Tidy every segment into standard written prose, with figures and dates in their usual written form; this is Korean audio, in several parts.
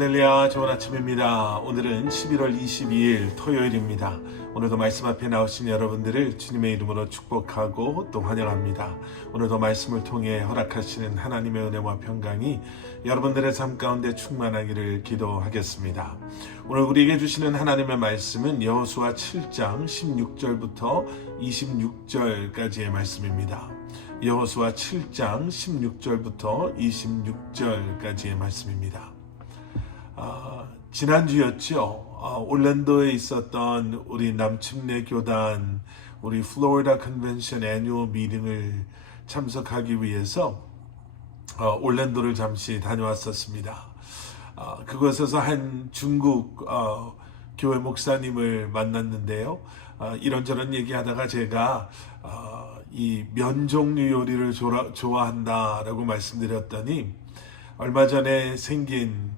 할렐루야, 좋은 아침입니다. 오늘은 11월 22일 토요일입니다. 오늘도 말씀 앞에 나오신 여러분들을 주님의 이름으로 축복하고 또 환영합니다. 오늘도 말씀을 통해 허락하시는 하나님의 은혜와 평강이 여러분들의 삶 가운데 충만하기를 기도하겠습니다. 오늘 우리에게 주시는 하나님의 말씀은 여호수아 7장 16절부터 26절까지의 말씀입니다. 여호수아 7장 16절부터 26절까지의 말씀입니다. 지난주였죠. 올랜도에 있었던 우리 남침내 교단 우리 플로리다 컨벤션 애뉴얼 미팅을 참석하기 위해서 올랜도를 잠시 다녀왔었습니다. 그곳에서 한 중국 교회 목사님을 만났는데요. 이런저런 얘기하다가 제가 이 면 종류 요리를 좋아한다라고 말씀드렸더니 얼마 전에 생긴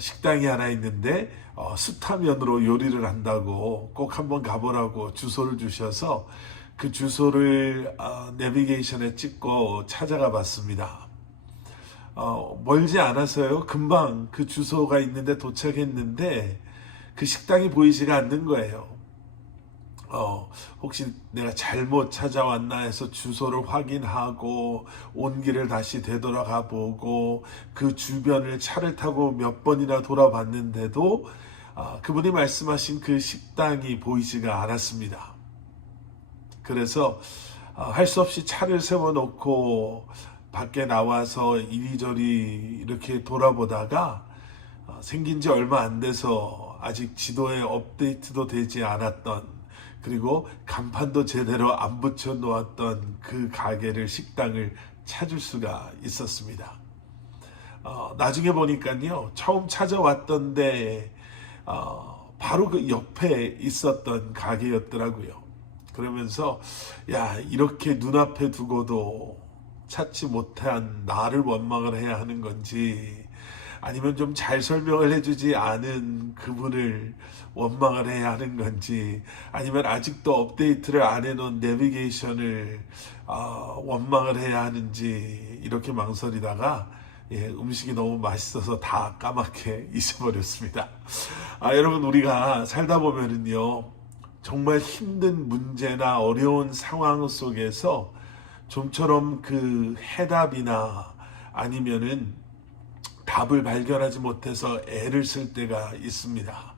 식당이 하나 있는데 수타면으로 요리를 한다고 꼭 한번 가보라고 주소를 주셔서 그 주소를 내비게이션에 찍고 찾아가 봤습니다. 멀지 않아서요. 금방 그 주소가 있는데 도착했는데 그 식당이 보이지가 않는 거예요. 혹시 내가 잘못 찾아왔나 해서 주소를 확인하고 온 길을 다시 되돌아가 보고 그 주변을 차를 타고 몇 번이나 돌아봤는데도 그분이 말씀하신 그 식당이 보이지가 않았습니다. 그래서 할 수 없이 차를 세워놓고 밖에 나와서 이리저리 이렇게 돌아보다가 생긴 지 얼마 안 돼서 아직 지도에 업데이트도 되지 않았던, 그리고 간판도 제대로 안 붙여 놓았던 그 가게를, 식당을 찾을 수가 있었습니다. 나중에 보니까요, 처음 찾아왔던데 바로 그 옆에 있었던 가게였더라고요. 그러면서 야, 이렇게 눈앞에 두고도 찾지 못한 나를 원망을 해야 하는 건지, 아니면 좀 잘 설명을 해주지 않은 그분을 원망을 해야 하는 건지, 아니면 아직도 업데이트를 안 해놓은 내비게이션을 원망을 해야 하는지, 이렇게 망설이다가 음식이 너무 맛있어서 다 까맣게 잊어버렸습니다. 여러분, 우리가 살다 보면은요, 정말 힘든 문제나 어려운 상황 속에서 좀처럼 그 해답이나 아니면은 답을 발견하지 못해서 애를 쓸 때가 있습니다.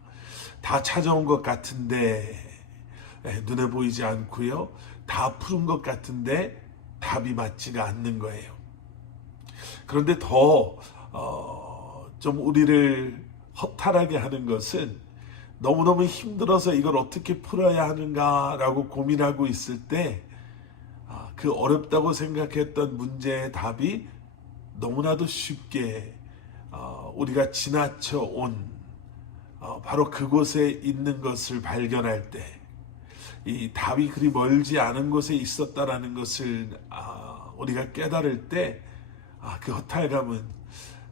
다 찾아온 것 같은데 눈에 보이지 않고요. 다 푸른 것 같은데 답이 맞지가 않는 거예요. 그런데 더 좀 우리를 허탈하게 하는 것은 너무너무 힘들어서 이걸 어떻게 풀어야 하는가라고 고민하고 있을 때 그 어렵다고 생각했던 문제의 답이 너무나도 쉽게 우리가 지나쳐 온 바로 그곳에 있는 것을 발견할 때, 이 답이 그리 멀지 않은 곳에 있었다라는 것을 우리가 깨달을 때, 그 허탈감은,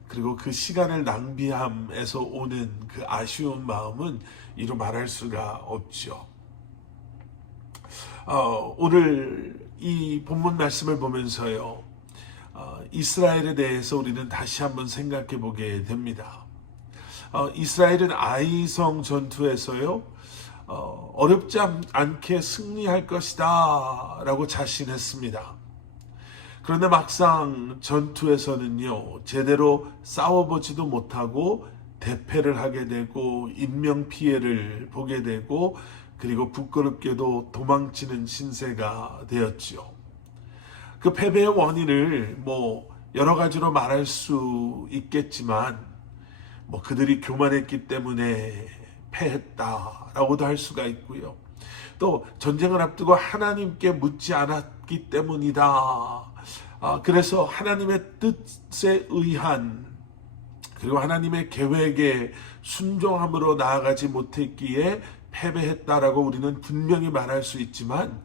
그리고 그 시간을 낭비함에서 오는 그 아쉬운 마음은 이루 말할 수가 없죠. 오늘 이 본문 말씀을 보면서요, 이스라엘에 대해서 우리는 다시 한번 생각해 보게 됩니다. 이스라엘은 아이성 전투에서요, 어렵지 않게 승리할 것이다 라고 자신했습니다. 그런데 막상 전투에서는요, 제대로 싸워보지도 못하고 대패를 하게 되고 인명피해를 보게 되고, 그리고 부끄럽게도 도망치는 신세가 되었지요. 그 패배의 원인을 여러 가지로 말할 수 있겠지만, 그들이 교만했기 때문에 패했다라고도 할 수가 있고요. 또 전쟁을 앞두고 하나님께 묻지 않았기 때문이다. 그래서 하나님의 뜻에 의한, 그리고 하나님의 계획에 순종함으로 나아가지 못했기에 패배했다라고 우리는 분명히 말할 수 있지만,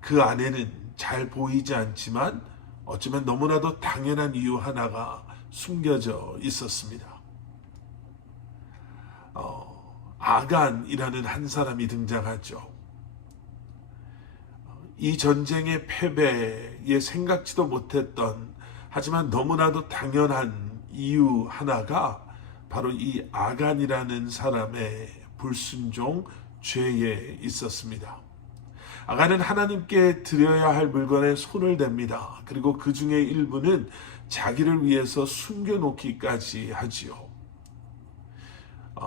그 안에는 잘 보이지 않지만 어쩌면 너무나도 당연한 이유 하나가 숨겨져 있었습니다. 아간이라는 한 사람이 등장하죠. 이 전쟁의 패배에 생각지도 못했던, 하지만 너무나도 당연한 이유 하나가 바로 이 아간이라는 사람의 불순종 죄에 있었습니다. 아간은 하나님께 드려야 할 물건에 손을 댑니다. 그리고 그 중에 일부는 자기를 위해서 숨겨놓기까지 하지요.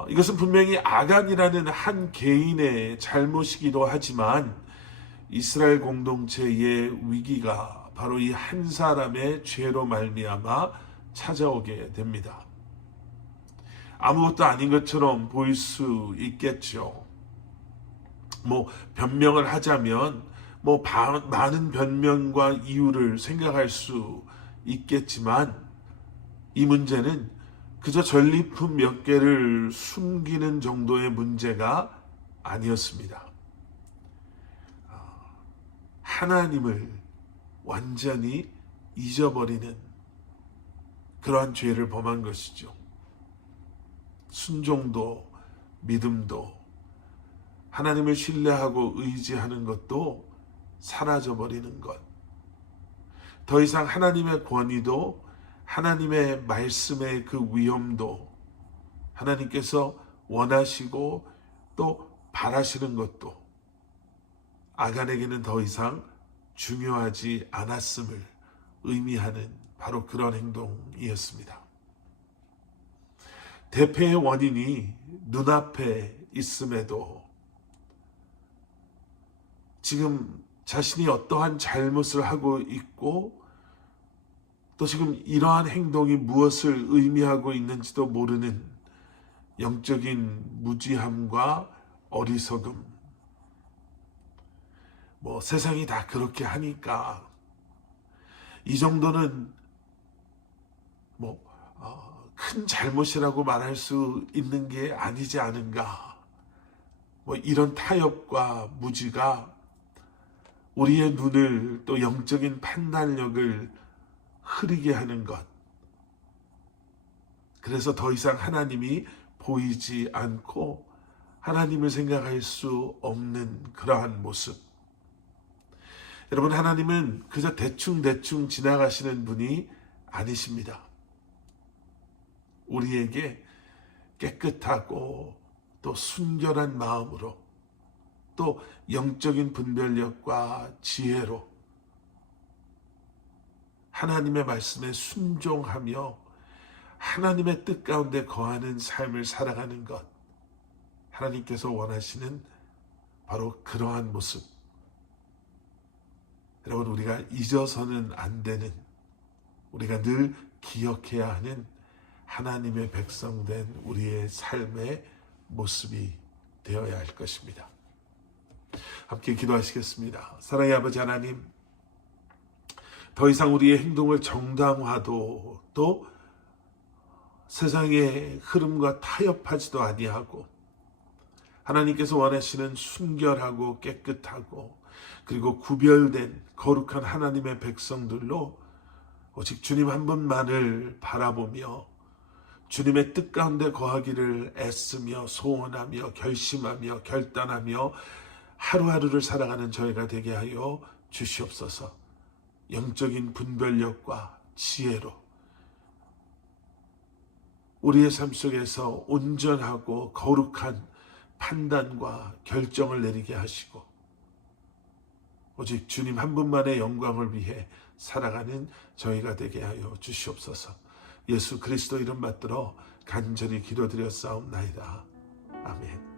이것은 분명히 아간이라는 한 개인의 잘못이기도 하지만 이스라엘 공동체의 위기가 바로 이 한 사람의 죄로 말미암아 찾아오게 됩니다. 아무것도 아닌 것처럼 보일 수 있겠죠. 변명을 하자면 많은 변명과 이유를 생각할 수 있겠지만 이 문제는 그저 전리품 몇 개를 숨기는 정도의 문제가 아니었습니다. 하나님을 완전히 잊어버리는 그러한 죄를 범한 것이죠. 순종도 믿음도 하나님을 신뢰하고 의지하는 것도 사라져버리는 것. 더 이상 하나님의 권위도 하나님의 말씀의 그 위엄도 하나님께서 원하시고 또 바라시는 것도 아간에게는 더 이상 중요하지 않았음을 의미하는 바로 그런 행동이었습니다. 대패의 원인이 눈앞에 있음에도 지금 자신이 어떠한 잘못을 하고 있고 또 지금 이러한 행동이 무엇을 의미하고 있는지도 모르는 영적인 무지함과 어리석음. 세상이 다 그렇게 하니까 이 정도는 큰 잘못이라고 말할 수 있는 게 아니지 않은가. 이런 타협과 무지가 우리의 눈을 또 영적인 판단력을 흐리게 하는 것. 그래서 더 이상 하나님이 보이지 않고 하나님을 생각할 수 없는 그러한 모습. 여러분, 하나님은 그저 대충 지나가시는 분이 아니십니다. 우리에게 깨끗하고 또 순결한 마음으로 또 영적인 분별력과 지혜로 하나님의 말씀에 순종하며 하나님의 뜻 가운데 거하는 삶을 살아가는 것, 하나님께서 원하시는 바로 그러한 모습. 여러분, 우리가 잊어서는 안 되는, 우리가 늘 기억해야 하는 하나님의 백성된 우리의 삶의 모습이 되어야 할 것입니다. 함께 기도하시겠습니다. 사랑의 아버지 하나님, 더 이상 우리의 행동을 정당화도 또 세상의 흐름과 타협하지도 아니하고 하나님께서 원하시는 순결하고 깨끗하고 그리고 구별된 거룩한 하나님의 백성들로 오직 주님 한 분만을 바라보며 주님의 뜻 가운데 거하기를 애쓰며 소원하며 결심하며 결단하며 하루하루를 살아가는 저희가 되게 하여 주시옵소서. 영적인 분별력과 지혜로 우리의 삶 속에서 온전하고 거룩한 판단과 결정을 내리게 하시고 오직 주님 한 분만의 영광을 위해 살아가는 저희가 되게 하여 주시옵소서. 예수 그리스도 이름 받들어 간절히 기도드렸사옵나이다. 아멘.